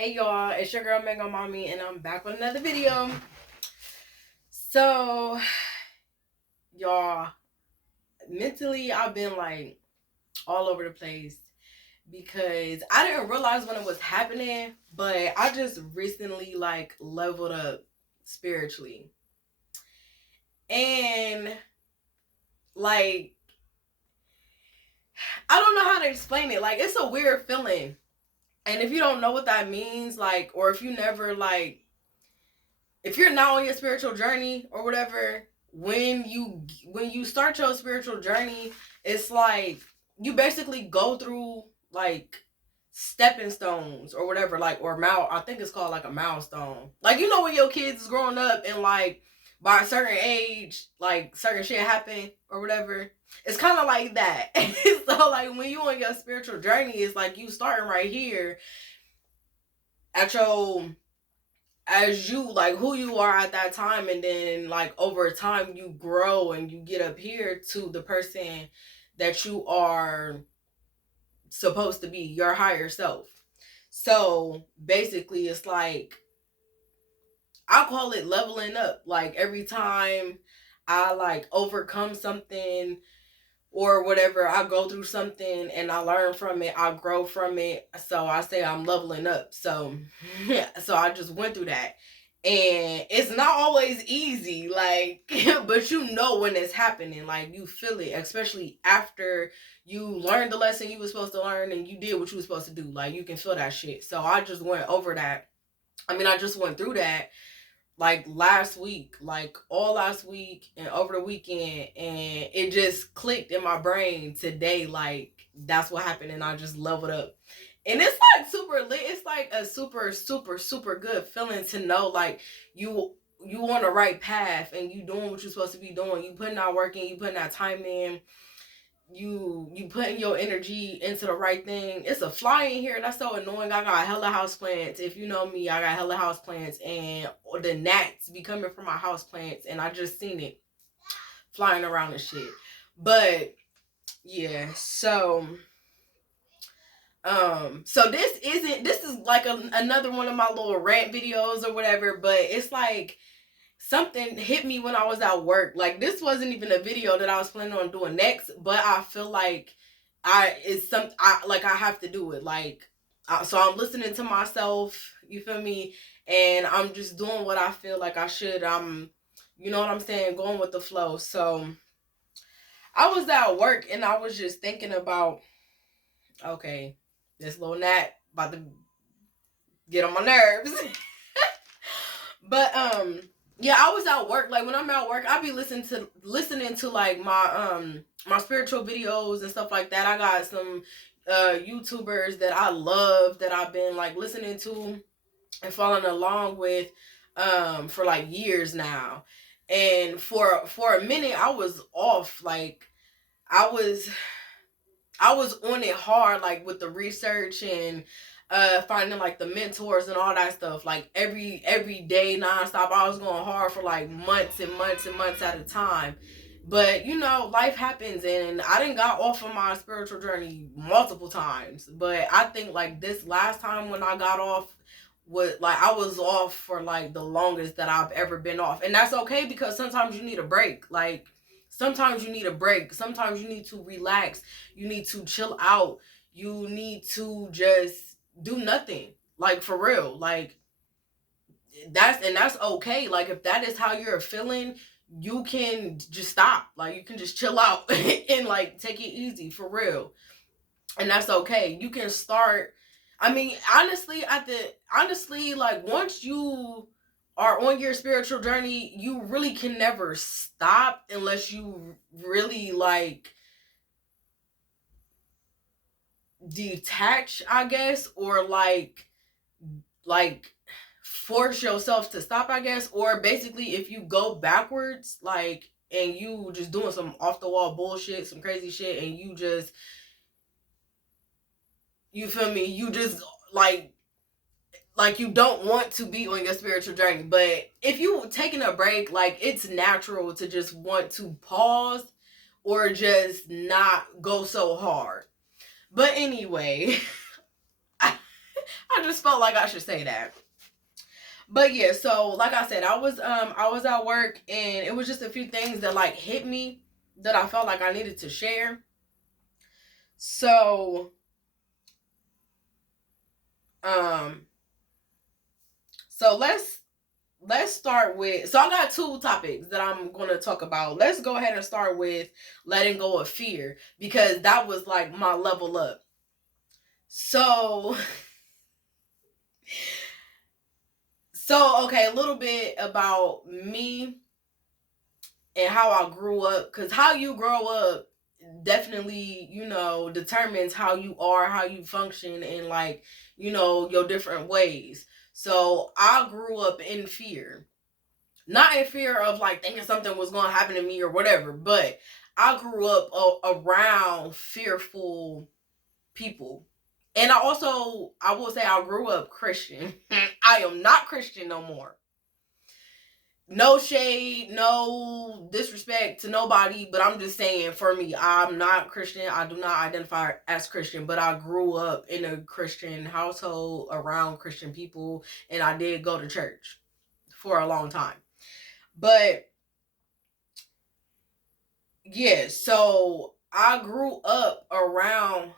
Hey y'all, it's your girl Mango Mommy, and I'm back with another video. So, y'all, mentally, I've been like all over the place because I didn't realize when it was happening, but I just recently like leveled up spiritually. And like, I don't know how to explain it. Like, it's a weird feeling. And if you don't know what that means, like, or if you never like if you're not on your spiritual journey or whatever, when you start your spiritual journey, it's like you basically go through like stepping stones or whatever, like or I think it's called like a milestone. Like when your kids is growing up and like by a certain age, like certain shit happen or whatever. It's kind of like that. So like when you on your spiritual journey, it's like you starting right here at your as you like who you are at that time, and then like over time you grow and you get up here to the person that you are supposed to be, your higher self. So basically it's like I call it leveling up. Like every time I like overcome something or whatever, I go through something and I learn from it, I grow from it. So I say I'm leveling up. So yeah, so I just went through that. And it's not always easy, like, but you know when it's happening, like you feel it, especially after you learned the lesson you were supposed to learn and you did what you were supposed to do. Like you can feel that shit. So I just went over that. I just went through that like last week, like all last week and over the weekend, and it just clicked in my brain today. Like that's what happened, and I just leveled up. And it's like super lit. It's like a super, super, super good feeling to know like you on the right path and you doing what you're supposed to be doing. You putting that work in, you putting that time in, you putting your energy into the right thing. It's a fly in here that's so annoying. I got hella house plants. If you know me, I got hella house plants, and the gnats be coming from my house plants, and I just seen it flying around and shit. But yeah, so this is like another one of my little rant videos or whatever, but it's like something hit me when I was at work. Like this wasn't even a video that I was planning on doing next, but I feel like I have to do it. Like so I'm listening to myself, you feel me? And I'm just doing what I feel like I should. You know what I'm saying, going with the flow. So I was at work and I was just thinking about, okay, this little gnat about to get on my nerves. But yeah, I was at work. Like when I'm at work, I be listening to like my spiritual videos and stuff like that. I got some YouTubers that I love that I've been like listening to and following along with for like years now. And for a minute I was off. Like I was I was on it hard, like with the research and finding like the mentors and all that stuff. Like every day nonstop, I was going hard for like months and months and months at a time. But life happens, and I didn't got off of my spiritual journey multiple times. But I think like this last time when I got off, was like I was off for like the longest that I've ever been off, and that's okay because sometimes you need a break. Like sometimes you need a break. Sometimes you need to relax. You need to chill out. You need to just do nothing. Like for real. Like that's okay. Like if that is how you're feeling, you can just stop. Like you can just chill out and like take it easy for real. And that's okay. You can start. Honestly, like once you are on your spiritual journey, you really can never stop unless you really like detach, I guess, or like force yourself to stop, I guess, or basically if you go backwards, like and you just doing some off the wall bullshit, some crazy shit, and you feel me, you just like you don't want to be on your spiritual journey. But if you taking a break, like it's natural to just want to pause or just not go so hard. But anyway, I I just felt like I should say that. But yeah, so like I said, I was at work, and it was just a few things that like hit me that I felt like I needed to share. So um so let's start with, so I got two topics that I'm going to talk about. Let's go ahead and start with letting go of fear, because that was like my level up. So okay, a little bit about me and how I grew up, because how you grow up definitely, determines how you are, how you function, and like, your different ways. So I grew up in fear. Not in fear of like thinking something was going to happen to me or whatever, but I grew up around fearful people. And I will say I grew up Christian. I am not Christian no more. No shade, no disrespect to nobody, but I'm just saying, for me, I'm not Christian. I do not identify as Christian, but I grew up in a Christian household around Christian people, and I did go to church for a long time. But yeah, so I grew up around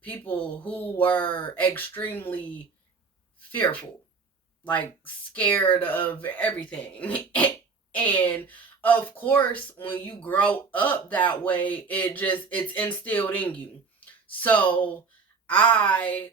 people who were extremely fearful, like scared of everything. And of course, when you grow up that way, it's instilled in you. So I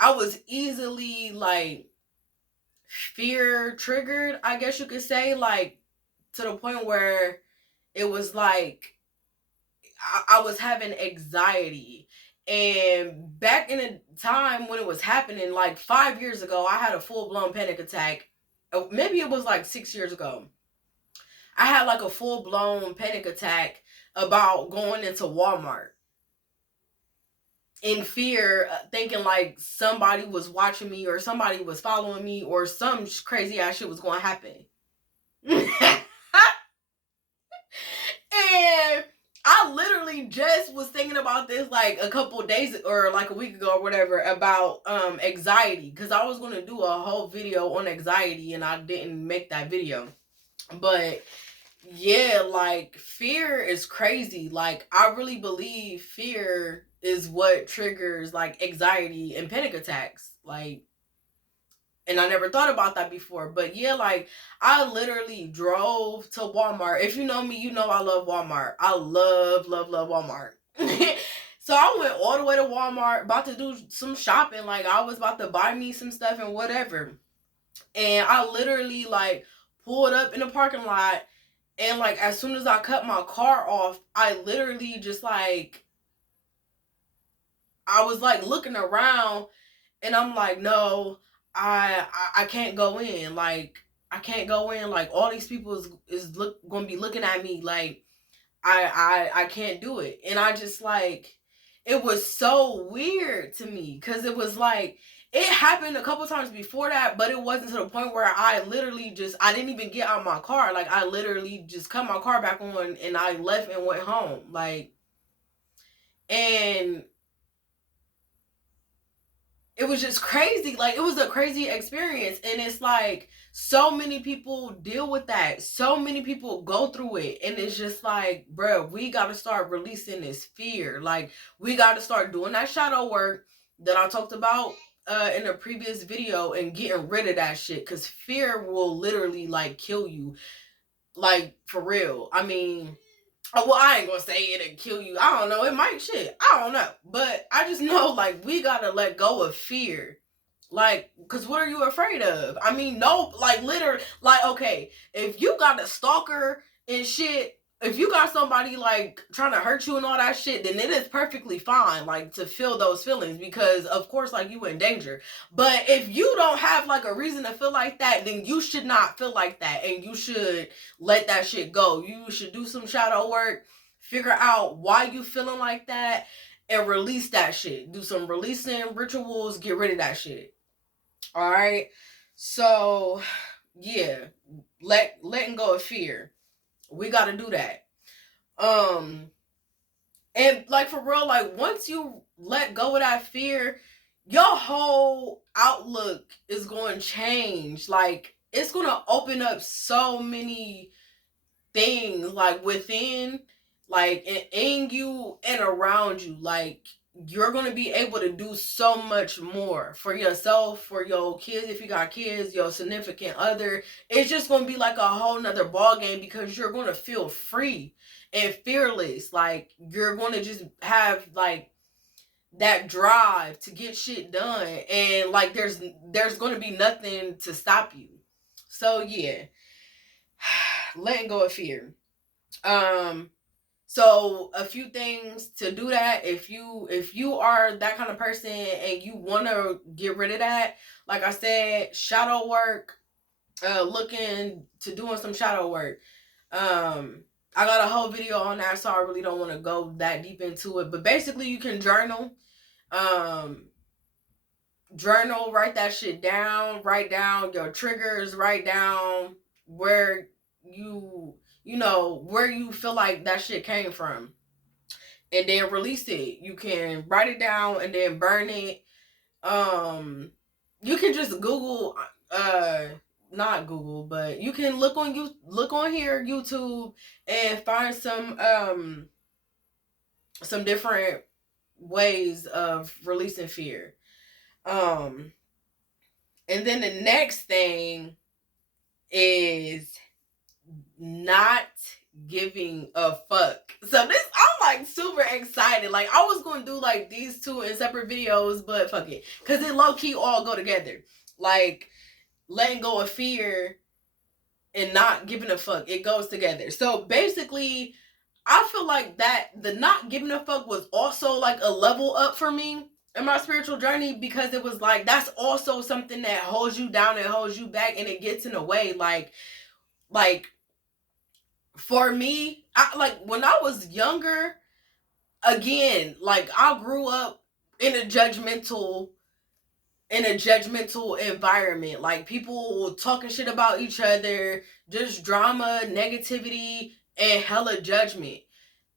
was easily like fear triggered, I guess you could say, like to the point where it was like I was having anxiety. And back in the time when it was happening, like 5 years ago, I had a full-blown panic attack. Maybe it was like 6 years ago. I had like a full-blown panic attack about going into Walmart in fear, thinking like somebody was watching me or somebody was following me or some crazy ass shit was going to happen. And I literally just was thinking about this like a couple days or like a week ago or whatever about anxiety, because I was going to do a whole video on anxiety and I didn't make that video. But yeah, like fear is crazy. Like I really believe fear is what triggers like anxiety and panic attacks. Like, and I never thought about that before. But yeah, like I literally drove to Walmart. If you know me, you know I love Walmart. I love, love, love Walmart. So I went all the way to Walmart, about to do some shopping. Like I was about to buy me some stuff and whatever. And I literally like pulled up in the parking lot, and like as soon as I cut my car off, I literally just like, I was like looking around, and I'm like, no, I can't go in. Like I can't go in. Like all these people is gonna be looking at me. Like I can't do it. And I just like, it was so weird to me, because it was like, it happened a couple times before that, but it wasn't to the point where I literally just, I didn't even get out my car. Like I literally just cut my car back on and I left and went home. Like, and it was just crazy. Like it was a crazy experience. And it's like, so many people deal with that. So many people go through it. And it's just like, bro, we got to start releasing this fear. Like we got to start doing that shadow work that I talked about in a previous video, and getting rid of that shit. Because fear will literally like kill you. Like for real. I mean, well, I ain't gonna say it'll kill you. I don't know. It might, shit. I don't know. But I just know, like, we gotta let go of fear. Like, because what are you afraid of? I mean, no, like, literally, like, okay, if you got a stalker and shit, if you got somebody, like, trying to hurt you and all that shit, then it is perfectly fine, like, to feel those feelings, because, of course, like, you in danger. But if you don't have, like, a reason to feel like that, then you should not feel like that, and you should let that shit go. You should do some shadow work, figure out why you feeling like that, and release that shit. Do some releasing rituals, get rid of that shit. All right? So, yeah, letting go of fear. We got to do that. And like for real, like once you let go of that fear, your whole outlook is going to change. Like, it's going to open up so many things, like, within, like, in you and around you. Like, you're going to be able to do so much more for yourself, for your kids, if you got kids, your significant other. It's just going to be like a whole nother ball game, because you're going to feel free and fearless. Like, you're going to just have, like, that drive to get shit done, and like there's going to be nothing to stop you. So yeah, letting go of fear. So a few things to do that. If you are that kind of person and you want to get rid of that, like I said, shadow work, looking to doing some shadow work. I got a whole video on that, so I really don't want to go that deep into it, but basically you can journal. um Journal, write that shit down, write down your triggers, write down where you know where you feel like that shit came from, and then release it. You can write it down and then burn it. You can just Google, not Google, but you can look on here, YouTube, and find some different ways of releasing fear. Um, and then the next thing is not giving a fuck. So this, I'm like super excited. Like, I was going to do like these two in separate videos, but fuck it. Because it low key all go together. Like, letting go of fear and not giving a fuck, it goes together. So basically, I feel like that the not giving a fuck was also like a level up for me in my spiritual journey, because it was like, that's also something that holds you down and holds you back, and it gets in the way. Like for me, I, like, when I was younger, again, like, I grew up in a judgmental environment. Like, people talking shit about each other, just drama, negativity, and hella judgment.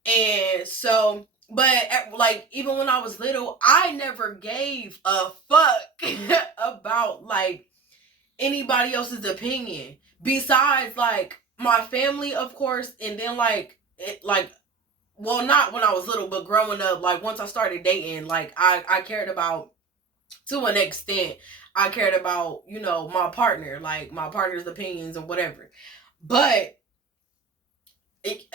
And so, but like, even when I was little, I never gave a fuck about like anybody else's opinion, besides like my family, of course. And then like well, not when I was little, but growing up, like once I started dating, like I cared about, to an extent, I cared about, my partner, like my partner's opinions or whatever. But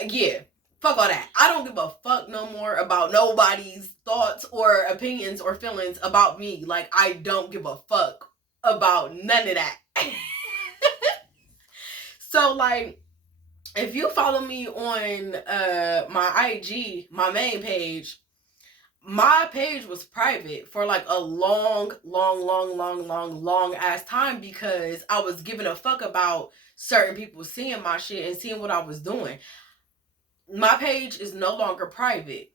yeah, fuck all that. I don't give a fuck no more about nobody's thoughts or opinions or feelings about me. Like, I don't give a fuck about none of that. So, like, if you follow me on my IG, my main page, my page was private for like a long ass time, because I was giving a fuck about certain people seeing my shit and seeing what I was doing. My page is no longer private,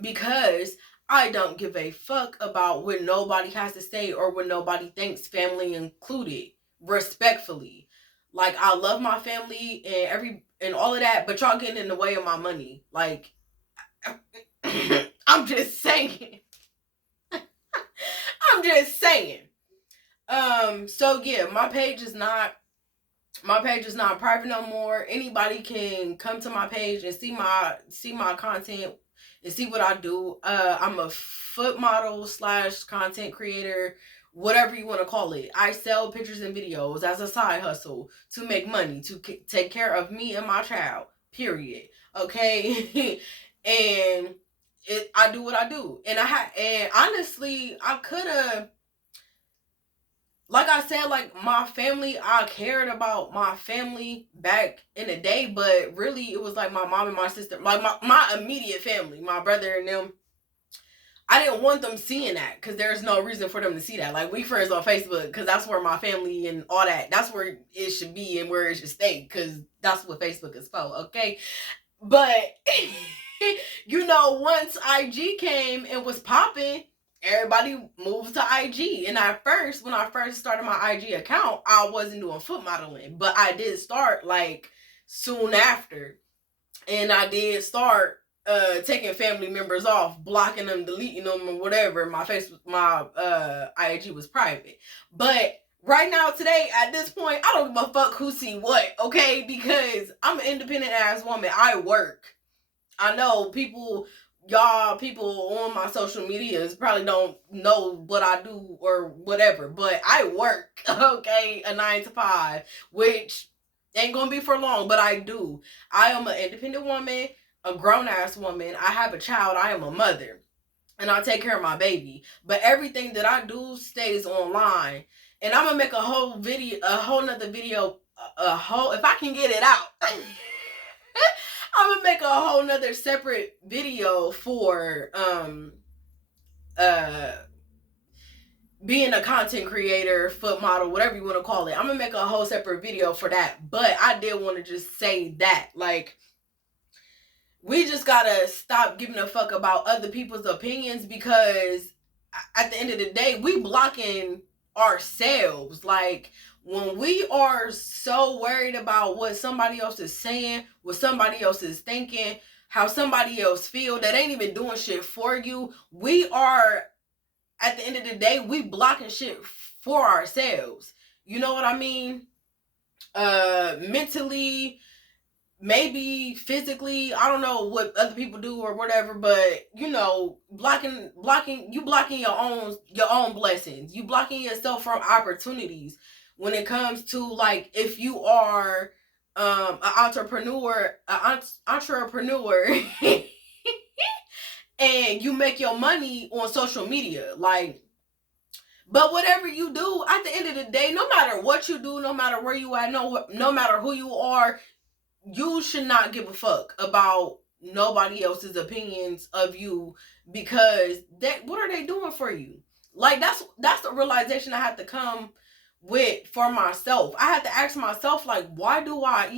because I don't give a fuck about what nobody has to say or what nobody thinks, family included, respectfully. Like, I love my family and all of that, but y'all getting in the way of my money. Like, I'm just saying. I'm just saying. So yeah, my page is not private no more. Anybody can come to my page and see my content and see what I do. I'm a foot model / content creator, whatever you want to call it. I sell pictures and videos as a side hustle to make money, to take care of me and my child, period. Okay? And I do what I do. And honestly, I could have, like I said, like, my family, I cared about my family back in the day, but really it was like my mom and my sister, like my immediate family, my brother and them. I didn't want them seeing that, because there's no reason for them to see that. Like, we friends on Facebook, because that's where my family and all that, that's where it should be and where it should stay, because that's what Facebook is for, okay? But, once IG came and was popping, everybody moved to IG. And when I first started my IG account, I wasn't doing foot modeling, but I did start like soon after. And I did start taking family members off, blocking them, deleting them, or whatever. My IG was private. But right now, today, at this point, I don't give a fuck who see what, okay? Because I'm an independent ass woman. I work. I know people on my social medias probably don't know what I do or whatever, but I work, okay, a 9 to 5, which ain't gonna be for long, but I do. I am an independent woman, a grown ass woman. I have a child. I am a mother, and I take care of my baby. But everything that I do stays online, and I'm gonna make a whole nother video, if I can get it out. I'm gonna make a whole nother separate video for being a content creator, foot model, whatever you want to call it. I'm gonna make a whole separate video for that. But I did want to just say that, like, we just gotta stop giving a fuck about other people's opinions, because at the end of the day, we blocking ourselves. Like, when we are so worried about what somebody else is saying, what somebody else is thinking, how somebody else feel, that ain't even doing shit for you, we are, at the end of the day, we blocking shit for ourselves. You know what I mean? Mentally, maybe physically, I don't know what other people do or whatever, but you know, blocking your own blessings. You blocking yourself from opportunities when it comes to, like, if you are an entrepreneur and you make your money on social media, like, but whatever you do, at the end of the day, no matter what you do, no matter where you at, no matter who you are, you should not give a fuck about nobody else's opinions of you, because what are they doing for you? Like, that's the realization I had to come with for myself. I had to ask myself, like, why do I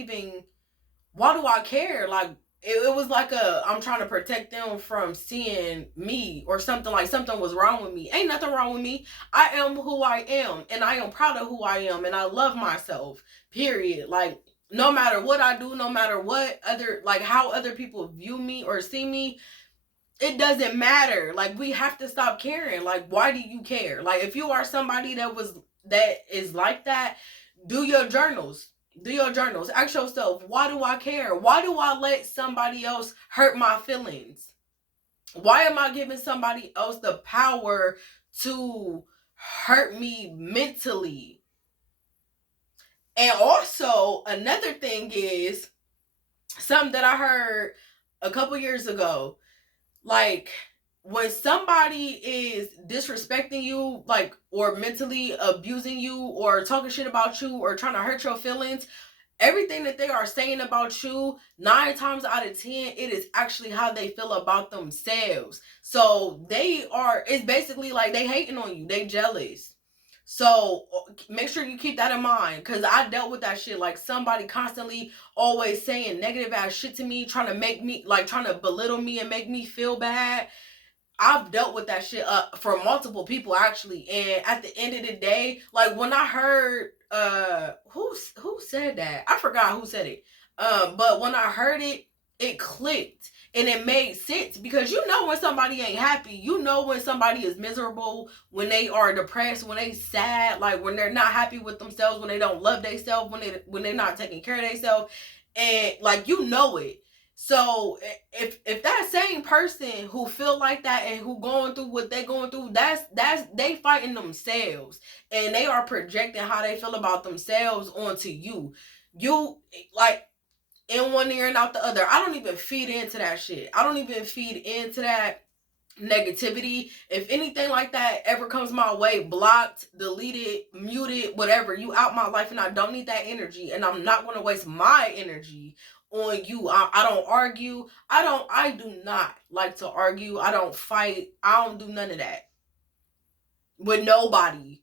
care? Like, it was like I'm trying to protect them from seeing me or something, like something was wrong with me. Ain't nothing wrong with me. I am who I am, and I am proud of who I am, and I love myself, period. Like, no matter what I do, no matter what how other people view me or see me, it doesn't matter. Like, we have to stop caring. Like, why do you care? Like, if you are somebody that is like that, do your journals. Ask yourself, why do I care? Why do I let somebody else hurt my feelings? Why am I giving somebody else the power to hurt me mentally? And also, another thing is something that I heard a couple years ago. Like, when somebody is disrespecting you, like, or mentally abusing you, or talking shit about you, or trying to hurt your feelings, everything that they are saying about you, 9 times out of 10, it is actually how they feel about themselves. So it's basically like they hating on you, they jealous. So make sure you keep that in mind, because I dealt with that shit. Like, somebody constantly always saying negative ass shit to me, trying to belittle me and make me feel bad. I've dealt with that shit from multiple people, actually. And at the end of the day, like, when I heard who said that? I forgot who said it. But when I heard it, it clicked. And it made sense, because you know when somebody ain't happy, you know when somebody is miserable, when they are depressed, when they sad, like when they're not happy with themselves, when they don't love themselves, when they're not taking care of themselves, and like, you know it. So if that same person who feel like that and who going through what they going through, that's they fighting themselves, and they are projecting how they feel about themselves onto you. You, like, in one ear and out the other. I don't even feed into that shit. I don't even feed into that negativity. If anything like that ever comes my way, blocked, deleted, muted, whatever, you out my life, and I don't need that energy, and I'm not going to waste my energy on you. I don't argue. I do not like to argue. I don't fight. I don't do none of that with nobody.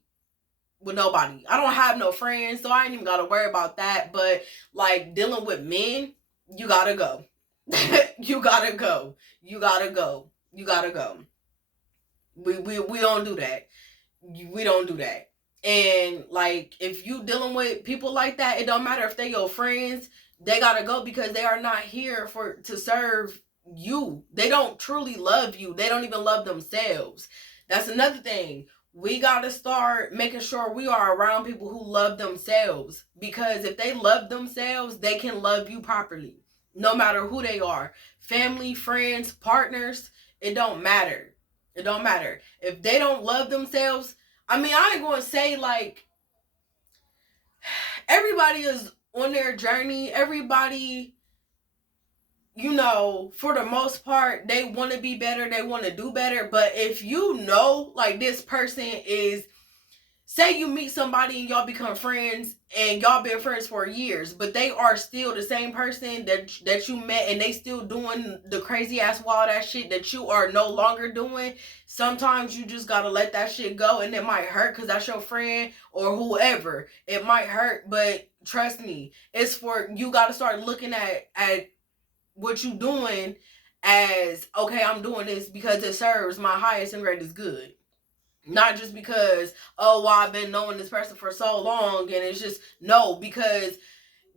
I don't have no friends, so I ain't even gotta worry about that. But, like, dealing with men, you gotta go. You gotta go. We don't do that. We don't do that. And, like, if you dealing with people like that, it don't matter if they your friends, they gotta go, because they are not here to serve you. They don't truly love you. They don't even love themselves. That's another thing. We got to start making sure we are around people who love themselves, because if they love themselves, they can love you properly, no matter who they are. Family, friends, partners, it don't matter. It don't matter. If they don't love themselves, I mean, I ain't going to say like everybody is on their journey. Everybody, you know, for the most part, they want to be better. They want to do better. But if you know, like, this person is, say you meet somebody and y'all become friends and y'all been friends for years, but they are still the same person that you met, and they still doing the crazy ass wild ass shit that you are no longer doing. Sometimes you just gotta let that shit go, and it might hurt because that's your friend or whoever. It might hurt, but trust me, it's for, you gotta start looking at what you doing as, okay, I'm doing this because it serves my highest and greatest good. Not just because, oh, well, I've been knowing this person for so long, and it's just, no, because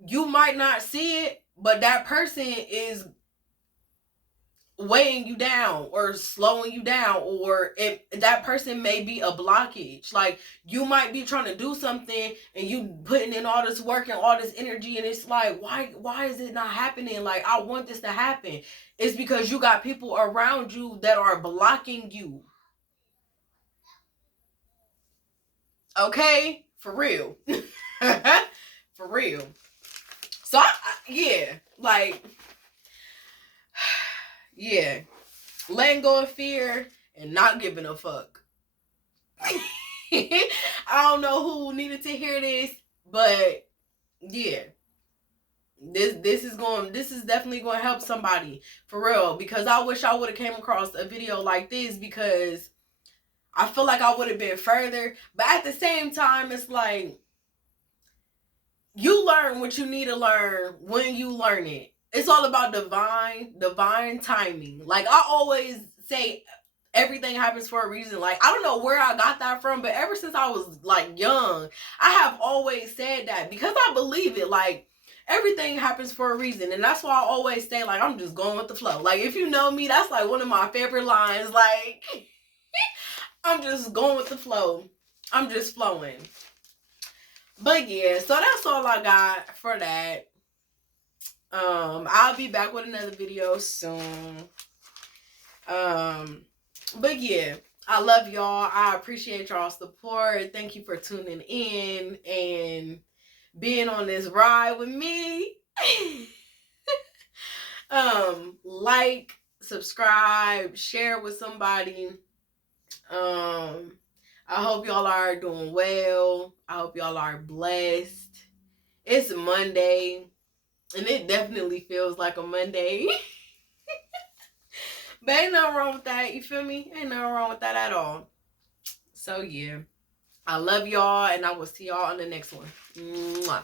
you might not see it, but that person is weighing you down or slowing you down, or if that person may be a blockage. Like, you might be trying to do something and you putting in all this work and all this energy, and it's like, why is it not happening? Like, I want this to happen. It's because you got people around you that are blocking you. Okay, for real. For real. So yeah, like, yeah, letting go of fear and not giving a fuck. I don't know who needed to hear this, but yeah, this is definitely going to help somebody, for real, because I wish I would have came across a video like this, because I feel like I would have been further. But at the same time, it's like, you learn what you need to learn when you learn it. It's all about divine timing. Like, I always say, everything happens for a reason. Like, I don't know where I got that from, but ever since I was like young, I have always said that, because I believe it. Like, everything happens for a reason. And that's why I always say, like, I'm just going with the flow. Like, if you know me, that's like one of my favorite lines. Like, I'm just going with the flow. I'm just flowing. But yeah, so that's all I got for that. I'll be back with another video soon. But yeah, I love y'all. I appreciate y'all's support. Thank you for tuning in and being on this ride with me. Like, subscribe, share with somebody. I hope y'all are doing well. I hope y'all are blessed. It's Monday, and it definitely feels like a Monday. But ain't nothing wrong with that. You feel me? Ain't nothing wrong with that at all. So yeah, I love y'all, and I will see y'all on the next one. Mwah.